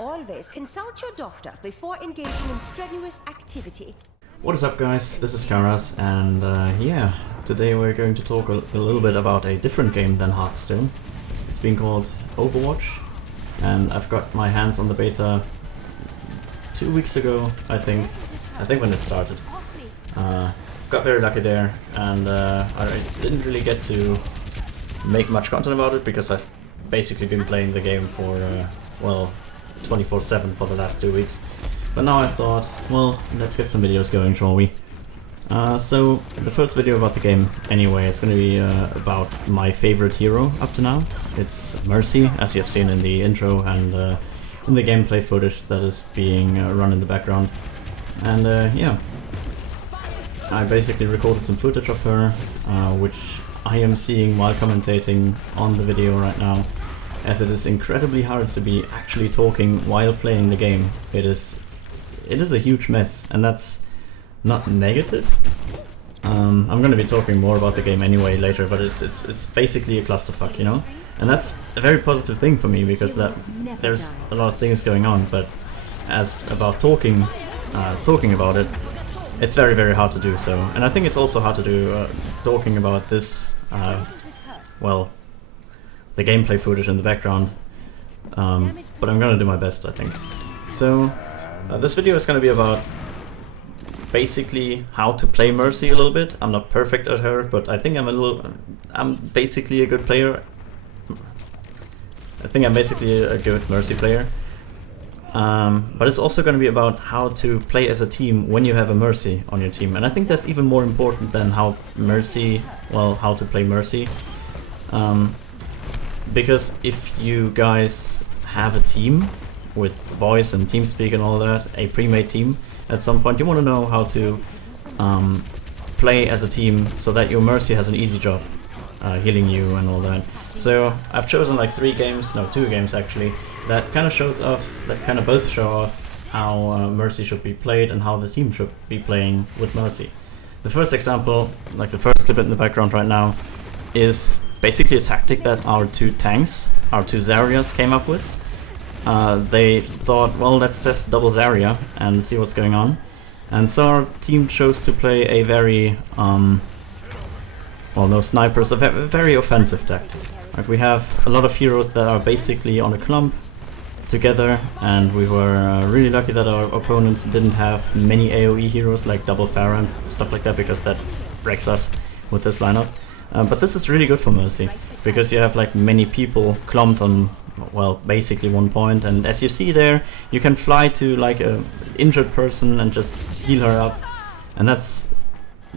Always consult your doctor before engaging in strenuous activity. What is up, guys? This is Karas, and yeah, today we're going to talk a little bit about a different game than Hearthstone. It's been called Overwatch, and I've got my hands on the beta 2 weeks ago, I think when it started. Got very lucky there, and I didn't really get to make much content about it because I've basically been playing the game for, well, 24/7 for the last 2 weeks. But now I thought, well, let's get some videos going, shall we? So, the first video about the game, anyway, it's going to be about my favorite hero up to now. It's Mercy, as you have seen in the intro and in the gameplay footage that is being run in the background. And yeah, I basically recorded some footage of her, which I am seeing while commentating on the video right now, as it is incredibly hard to be actually talking while playing the game. It is a huge mess, and that's not negative. I'm gonna be talking more about the game anyway later, but it's basically a clusterfuck, you know? And that's a very positive thing for me, because there's a lot of things going on, but as about talking about it, it's very, very hard to do so. And I think it's also hard to do talking about this, well, the gameplay footage in the background, but I'm gonna do my best, I think. So, this video is gonna be about basically how to play Mercy a little bit. I'm not perfect at her, but I think I'm basically a good player. I think I'm basically a good Mercy player. But it's also going to be about how to play as a team when you have a Mercy on your team, and I think that's even more important than how to play Mercy. Because if you guys have a team with voice and TeamSpeak and all that, a pre-made team, at some point you want to know how to play as a team so that your Mercy has an easy job healing you and all that. So I've chosen like 2 games actually, that kind of both show off how Mercy should be played and how the team should be playing with Mercy. The first example, like the first clip in the background right now, is basically a tactic that our 2 tanks, our 2 Zaryas, came up with. They thought, well, let's test double Zarya and see what's going on. And so our team chose to play a very, well, no snipers, a very offensive tactic. Like, we have a lot of heroes that are basically on a clump together, and we were really lucky that our opponents didn't have many AoE heroes like double Pharah and stuff like that, because that wrecks us with this lineup. But this is really good for Mercy, because you have like many people clumped on, well, basically 1 point, and as you see there, you can fly to like a injured person and just heal her up, and that's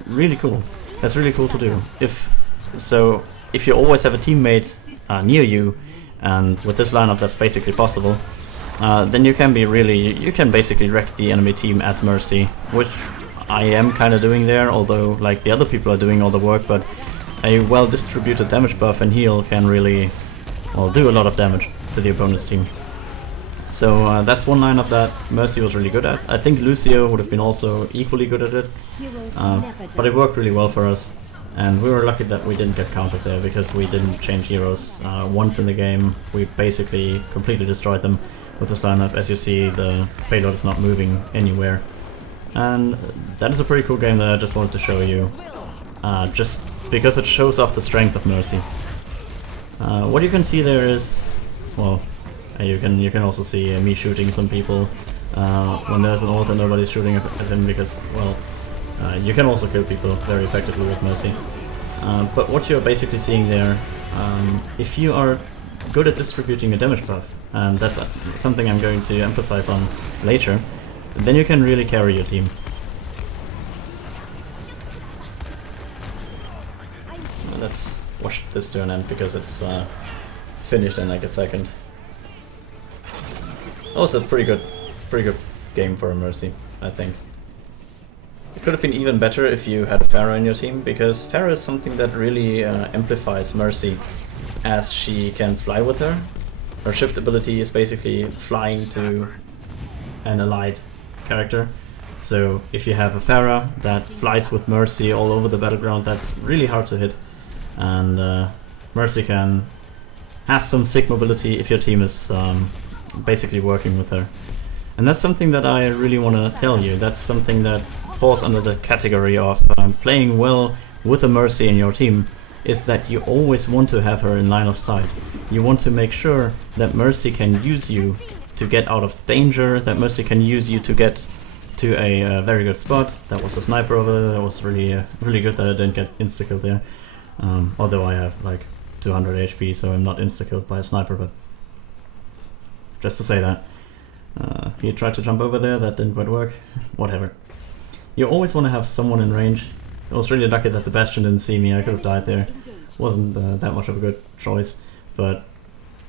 really cool. That's really cool to do. If you always have a teammate near you, and with this lineup that's basically possible, then you can basically wreck the enemy team as Mercy, which I am kind of doing there, although like the other people are doing all the work, but a well-distributed damage buff and heal can really, well, do a lot of damage to the opponent's team. So that's one lineup that Mercy was really good at. I think Lucio would have been also equally good at it, but it worked really well for us. And we were lucky that we didn't get countered there, because we didn't change heroes once in the game. We basically completely destroyed them with this lineup. As you see, the payload is not moving anywhere. And that is a pretty cool game that I just wanted to show you, just because it shows off the strength of Mercy. What you can see there is, well, you can also see me shooting some people when there's an ult and nobody's shooting at him, because, well, you can also kill people very effectively with Mercy. But what you're basically seeing there, if you are good at distributing a damage buff, and that's something I'm going to emphasize on later, then you can really carry your team. Let's watch this to an end, because it's finished in like a second. That was a pretty good game for a Mercy, I think. It could have been even better if you had Pharah in your team, because Pharah is something that really amplifies Mercy, as she can fly with her. Her shift ability is basically flying to an allied character. So if you have a Pharah that flies with Mercy all over the battleground, that's really hard to hit. And Mercy has some sick mobility if your team is basically working with her. And that's something that I really want to tell you. That's something that falls under the category of playing well with a Mercy in your team, is that you always want to have her in line of sight. You want to make sure that Mercy can use you to get out of danger, that Mercy can use you to get to a very good spot. That was a sniper over there. That was really really good that I didn't get insta-killed there. Although I have like 200 HP, so I'm not insta-killed by a sniper, but just to say that. He tried to jump over there, that didn't quite work. Whatever. You always want to have someone in range. I was really lucky that the Bastion didn't see me, I could have died there. Wasn't that much of a good choice, but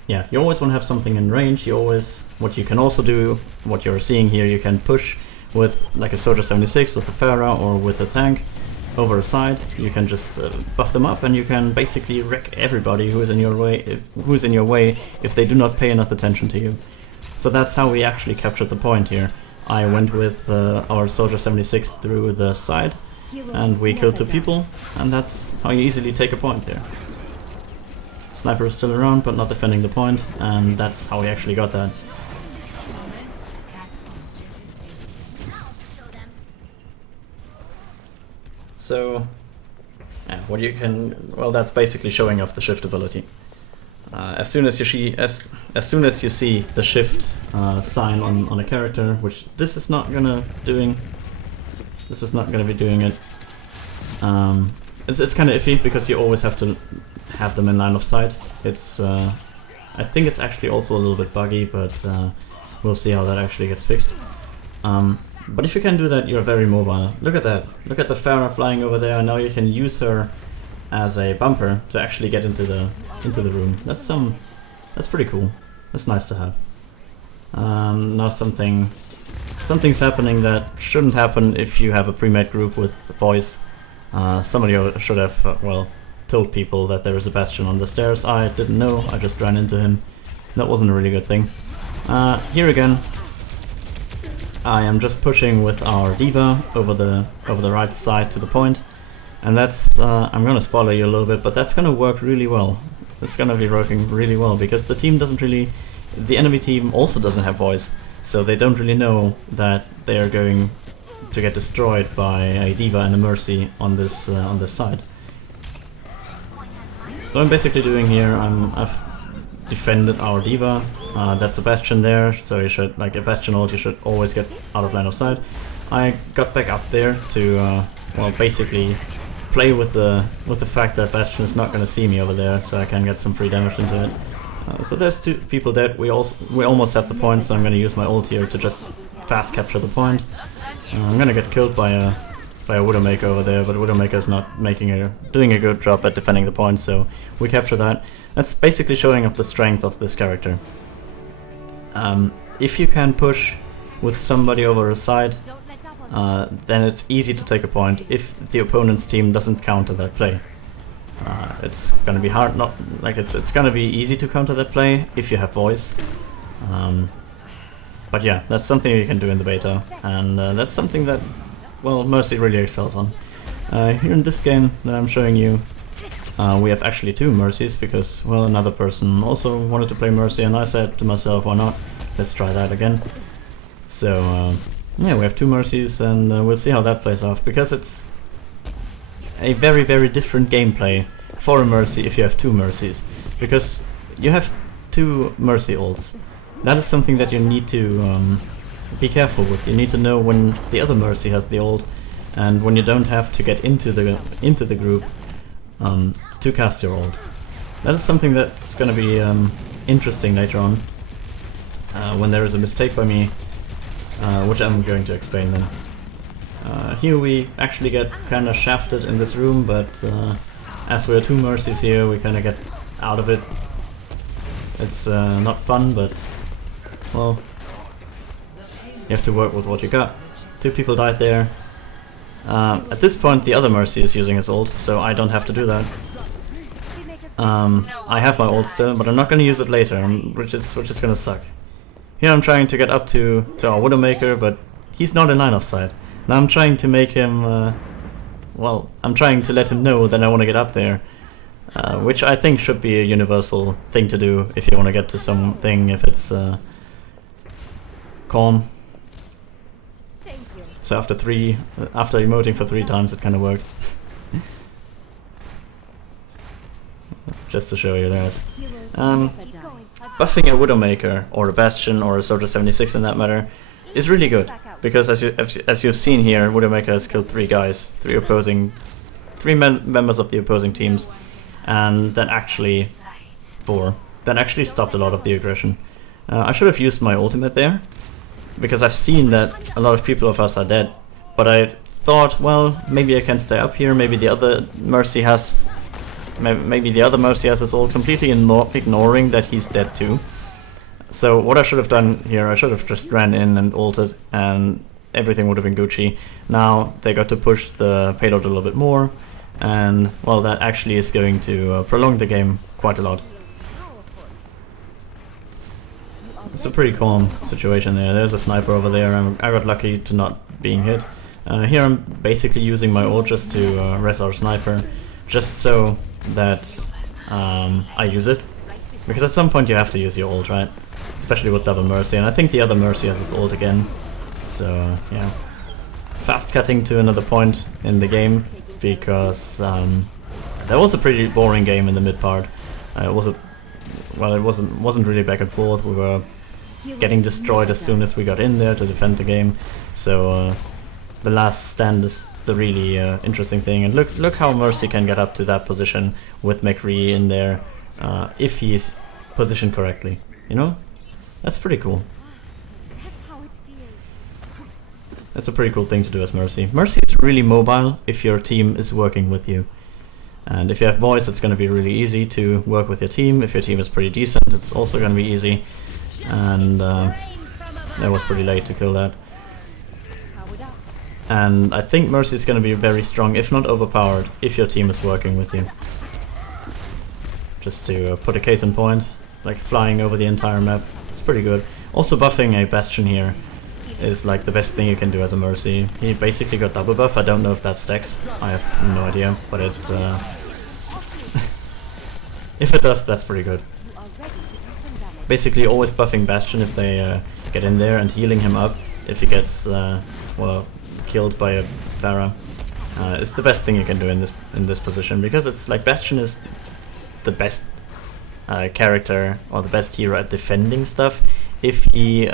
yeah, you always want to have something in range. You always, what you can also do, what you're seeing here, you can push with like a Soldier 76, with a Pharah, or with a tank over a side. You can just buff them up, and you can basically wreck everybody who is in your way, if they do not pay enough attention to you. So that's how we actually captured the point here. I went with our Soldier 76 through the side, and we killed 2 people, and that's how you easily take a point there. Sniper is still around, but not defending the point, and that's how we actually got that. So, yeah, what you can, well, that's basically showing off the shift ability. As soon as you see the shift sign on a character, which this is not gonna doing, this is not gonna be doing it. It's kind of iffy because you always have to have them in line of sight. It's I think it's actually also a little bit buggy, but we'll see how that actually gets fixed. But if you can do that, you're very mobile. Look at that. Look at the Pharah flying over there. Now you can use her as a bumper to actually get into the room. That's pretty cool. That's nice to have. Now something's happening that shouldn't happen if you have a pre-made group with voice. Somebody should have well told people that there is a Bastion on the stairs. I didn't know. I just ran into him. That wasn't a really good thing. Here again, I am just pushing with our D.Va over the right side to the point. And that's, I'm gonna spoiler you a little bit, but that's gonna work really well. It's gonna be working really well, because the team doesn't really, the enemy team also doesn't have voice, so they don't really know that they are going to get destroyed by a D.Va and a Mercy on this side. So I'm basically doing here, I've defended our D.Va, that's a Bastion there, so you should, like a Bastion ult, you should always get out of line of sight. I got back up there to, well, basically play with the fact that Bastion is not going to see me over there, so I can get some free damage into it. So there's 2 people dead. We almost have the point, so I'm going to use my ult here to just fast capture the point. I'm going to get killed by a Widowmaker over there, but Widowmaker is not doing a good job at defending the point, so we capture that. That's basically showing off the strength of this character. If you can push with somebody over a side, then it's easy to take a point if the opponent's team doesn't counter that play. It's gonna be hard, it's gonna be easy to counter that play if you have voice. But yeah, that's something you can do in the beta, and that's something that, well, Mercy really excels on. Here in this game that I'm showing you, we have actually 2 Mercies, because, well, another person also wanted to play Mercy, and I said to myself, why not? Let's try that again. So, yeah, we have 2 Mercies, and we'll see how that plays off, because it's a very, very different gameplay for a Mercy if you have 2 Mercies, because you have 2 Mercy ults. That is something that you need to be careful with. You need to know when the other Mercy has the ult, and when you don't have to get into the group to cast your ult. That is something that's going to be interesting later on, when there is a mistake by me, which I'm going to explain then. Here we actually get kind of shafted in this room, but as we're 2 Mercies here, we kind of get out of it. It's not fun, but, well, you have to work with what you got. 2 people died there. At this point, the other Mercy is using his ult, so I don't have to do that. I have my ult still, but I'm not going to use it later, which is going to suck. Here I'm trying to get up to our Widowmaker, but he's not in line of sight. Now I'm trying to make him, well, I'm trying to let him know that I want to get up there, which I think should be a universal thing to do if you want to get to something, if it's calm. Thank you. So after emoting for 3 times, it kind of worked. Just to show you, there's buffing a Widowmaker or a Bastion or a Soldier 76 in that matter is really good, because as you've seen here, Widowmaker has killed 3 guys, 3 members of the opposing teams, and then actually 4. That actually stopped a lot of the aggression. I should have used my ultimate there, because I've seen that a lot of people of us are dead, but I thought, well, maybe I can stay up here, maybe the other Mercy has his ult, completely ignoring that he's dead too. So what I should have done here, I should have just ran in and ulted, and everything would have been Gucci. Now they got to push the payload a little bit more, and well, that actually is going to prolong the game quite a lot. It's a pretty calm situation there. There's a sniper over there. I got lucky to not being hit. Here I'm basically using my ult just to res our sniper, just so that I use it. Because at some point you have to use your ult, right? Especially with double Mercy, and I think the other Mercy has his ult again. So yeah. Fast cutting to another point in the game, because that was a pretty boring game in the mid part. It wasn't really back and forth. We were getting destroyed as soon as we got in there to defend the game. So the last stand is the really interesting thing. And look how Mercy can get up to that position with McCree in there, if he's positioned correctly. You know, that's pretty cool. That's a pretty cool thing to do as Mercy. Mercy is really mobile if your team is working with you. And if you have voice, it's going to be really easy to work with your team. If your team is pretty decent, it's also going to be easy. And that was pretty late to kill that. And I think Mercy is going to be very strong, if not overpowered, if your team is working with you. Just to put a case in point, like flying over the entire map, it's pretty good. Also buffing a Bastion here is like the best thing you can do as a Mercy. He basically got double buff. I don't know if that stacks. I have no idea, but it if it does, that's pretty good. Basically always buffing Bastion if they get in there, and healing him up if he gets well, killed by a Pharah is the best thing you can do in this position, because it's like Bastion is the best character or the best hero at defending stuff if he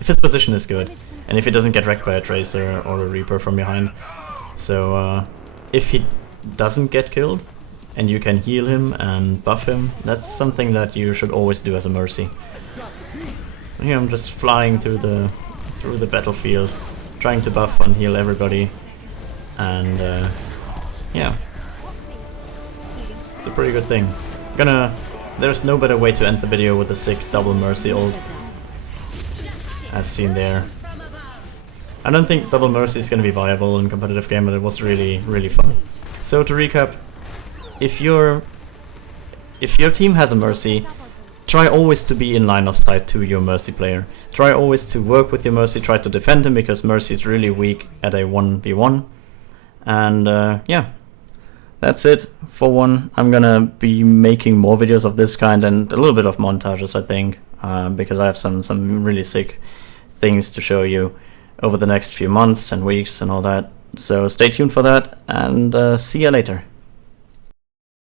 if his position is good, and if he doesn't get wrecked by a Tracer or a Reaper from behind. So if he doesn't get killed and you can heal him and buff him, that's something that you should always do as a Mercy. Here I'm just flying through the battlefield, trying to buff and heal everybody, and yeah, it's a pretty good thing. There's no better way to end the video with a sick double Mercy ult, as seen there. I don't think double Mercy is going to be viable in competitive game, but it was really, really fun. So to recap, if your team has a Mercy, try always to be in line of sight to your Mercy player. Try always to work with your Mercy, try to defend him, because Mercy is really weak at a 1v1. And yeah, that's it for one. I'm gonna be making more videos of this kind and a little bit of montages, I think, because I have some really sick things to show you over the next few months and weeks and all that. So stay tuned for that, and see you later.